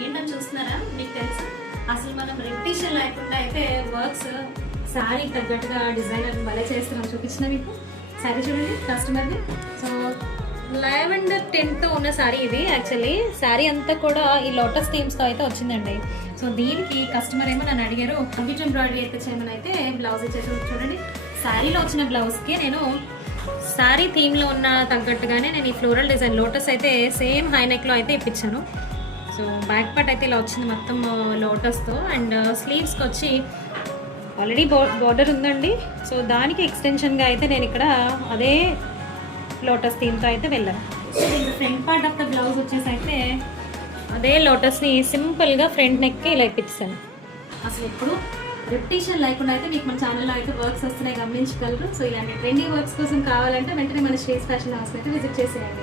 ఏంటని చూస్తున్నారా? మీకు తెలుసు అసలు మనం రిపిటేషన్ లేకుండా అయితే వర్క్స్ శారీ తగ్గట్టుగా డిజైనర్ భలే చేస్తున్నాం. చూపించిన మీకు శారీ చూడండి కస్టమర్ది. సో లావెండర్ టింట్తో ఉన్న శారీ ఇది. యాక్చువల్లీ శారీ అంతా కూడా ఈ లోటస్ థీమ్స్తో అయితే వచ్చిందండి. సో దీనికి కస్టమర్ ఏమో నన్ను అడిగారు కంప్యూటర్ ఎంబ్రాయిడరీ అయితే చేయమని, అయితే బ్లౌజ్ ఇచ్చేసి చూడండి. శారీలో వచ్చిన బ్లౌజ్కి నేను శారీ థీమ్లో ఉన్న తగ్గట్టుగానే నేను ఈ ఫ్లోరల్ డిజైన్ లోటస్ అయితే సేమ్ హై నెక్లో అయితే ఇప్పించాను. సో బ్యాక్ పార్ట్ అయితే ఇలా వచ్చింది మొత్తం లోటస్తో. అండ్ స్లీవ్స్కి వచ్చి ఆల్రెడీ బార్డర్ ఉందండి. సో దానికి ఎక్స్టెన్షన్గా అయితే నేను ఇక్కడ అదే లోటస్ థీమ్తో అయితే వెళ్ళాను. So front part of the blouse వచ్చేసి అయితే అదే లోటస్ని సింపుల్గా ఫ్రంట్ నెక్కి ఇలా ఇప్పించాను. అసలు ఇప్పుడు రిపిటేషన్ లేకుండా అయితే మీకు మన ఛానల్లో అయితే వర్క్స్ వస్తున్నాయి, గమనించగలరు. సో ఇలాంటి ట్రెండీ వర్క్స్ కోసం కావాలంటే వెంటనే మన శ్రీస్ ఫ్యాషన్ హౌస్ అయితే విజిట్ చేసేయండి.